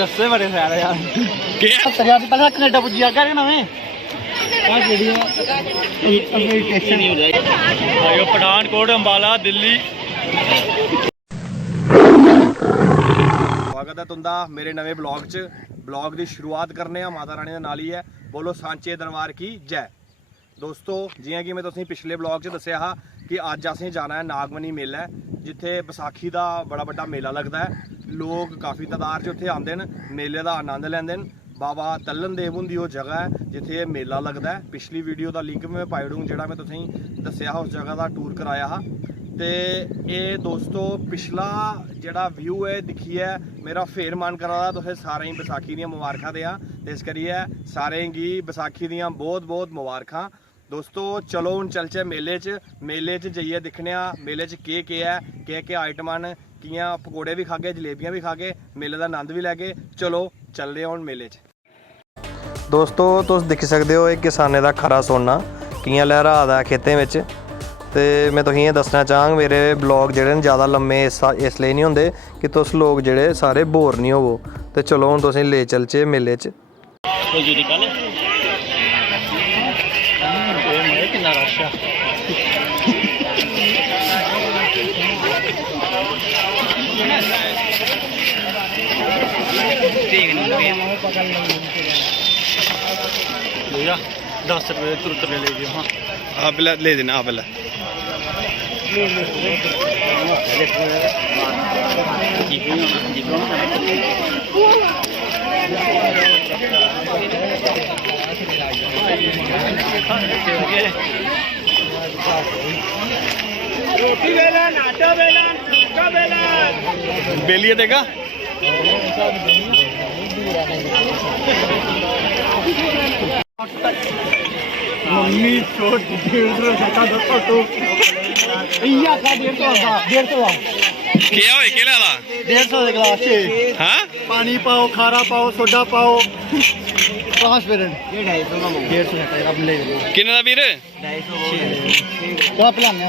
लस्से बड़े सारे यार क्या तरिया से पहले कनेडा पुजी आ गए नवे पठानकोट अंबाला दिल्ली। स्वागत है तुंदा मेरे नवे ब्लॉग च। ब्लॉग की शुरुआत करने माता रानी के नाल ही है। बोलो सांचे दरबार की जय। दोस्तों जियां कि मैं तुसें पिछले ब्लॉग च दस्सिया हा कि अज असें जाना है नागमनी मेला जिथे बैसाखी का बड़ा बड़ा मेला लगता है। लोग काफ़ी तादाद च उत्थे आंदे न, मेले का आनंद लैंदे न। बाबा तलन देव हुंदी वो जगह है जिथे मेला लगता है। पिछली वीडियो का लिंक मैं पाई दूँ जिहड़ा मैं तुसें दस्सिया उस जगह का टूर कराया हा। तो ये दोस्तों पिछला जिहड़ा व्यू है दिखिए मेरा फिर मन करा दा तुसें सारें गी बैसाखी दियां मुबारखां देआं। ते इस करियै सारें गी बैसाखी दियां बहुत बहुत मुबारखां। दोस्तों चलो हुण चलचे मेले च जाइए दिक्खने आ मेले च केह् आइटमां न, कियां पकौड़े भी खागे, जलेबियां भी खागे, मेले का आनंद भी लैगे। चलो चलदे हुण मेले च। दोस्तों तुस दिक्खी सकदे हो एक किसाने का खरा सोना कियां लहरा दा है खेतें विच। ते मैं तुसें ये दसना चाहांग मेरे ब्लॉग जेह्ड़े न ज़्यादा लम्मे इसलिए नहीं होंदे कि तुस लोग जेह्ड़े सारे बोर नहीं होवो। ते चलो हुण तुसें ले चलचे मेले च। कितना रश है भैया 10 रुपये तुरंत ले लीजिए। हाँ आप पहले ले देना, आप पहले बेलिए देगा मम्मी छोट 150 क्या होए केला ला 150 के गिलास हाँ पानी पाओ, खारा पाओ, सोडा पाओ, ट्रांसपेरेंट 150 अब ले लो। किन्ने दा वीर तो पिलाने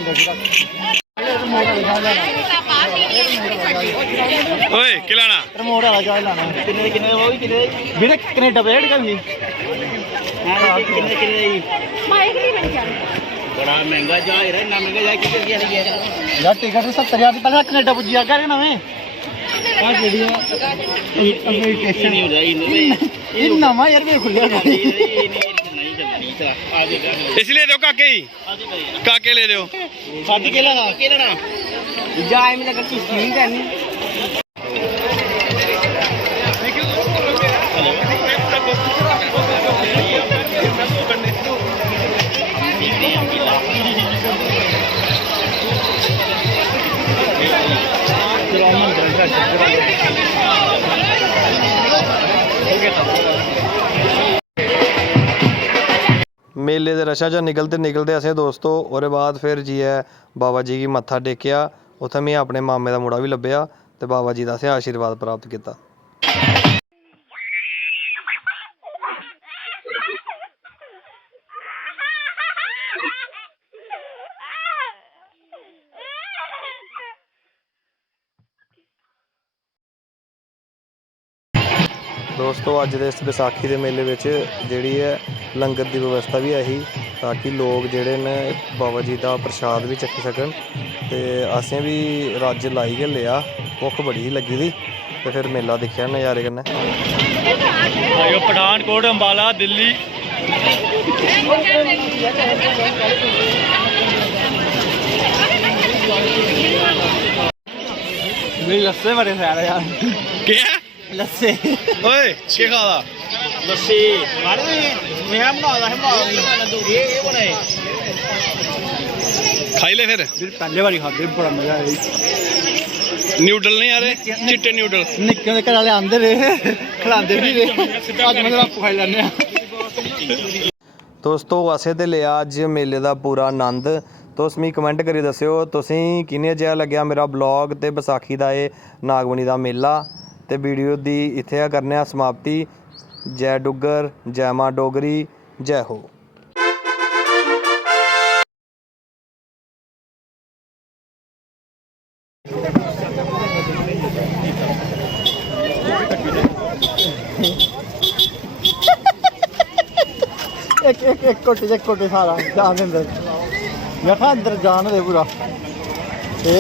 ओए किलाना रिमोट वाला चाय लाना किन्ने वो भी किन्ने वीरे कनेडा वेट का भी किन्ने बड़ा महंगा चाय है ना, महंगा चाय कितने की है यार। टिकट 70,000 पहले कनेडा पुजी आ गए नवे नवा यार मेरे खुले इसलिए दो काके ले दो साथी के लेना जाए में लगा किस नहीं करनी। मेले के रशा च निकलते असें दोस्तों और बाद फिर जी है बाबा जी की मत्था टेकिया। उत्थें मैं अपने मामे का मुड़ा भी लब्भेआ ते बाबा जी का असें आशीर्वाद प्राप्त किया। दोस्तों अज दे इस बैसाखी के मेले में जी है लंगर की व्यवस्था भी है ताकि लोग जोड़े ने बाबा जी का प्रसाद भी चखी सकन। तो असें भी रज लाई गै लिया, भुख बड़ी ही लगी थी तो फिर मेला दिखा नज़ारे कन्नै। पठानकोट अंबाला दिल्ली लस्से बड़े सारे यार क्या लस्से ओए क्या खा लस्सी मैं बना खाई ले फिर पहले बारी खाते बड़ा मजा आया। न्यूडल नहीं आ रहे चिट्टे न्यूडल निक्के घर वाले आंदे रहे खिलाते भी रहे अज मतलब आपको खाई लैने। दोस्तों असें ते लिया अज मेले का पूरा आनंद। तुस मिगी कमेंट करी दस्सिओ तुसें किन्ने जेहा लग्गेआ मेरा ब्लॉग ते बैसाखी का ये नागमनी का मेला। ते वीडियो दी इत्थे गै करने आं समाप्ति। जय डुग्गर, जय मां डोगरी, जय हो। एक कोटे सारा जान दे अंदर मैं कहा अंदर जान दे पूरा ते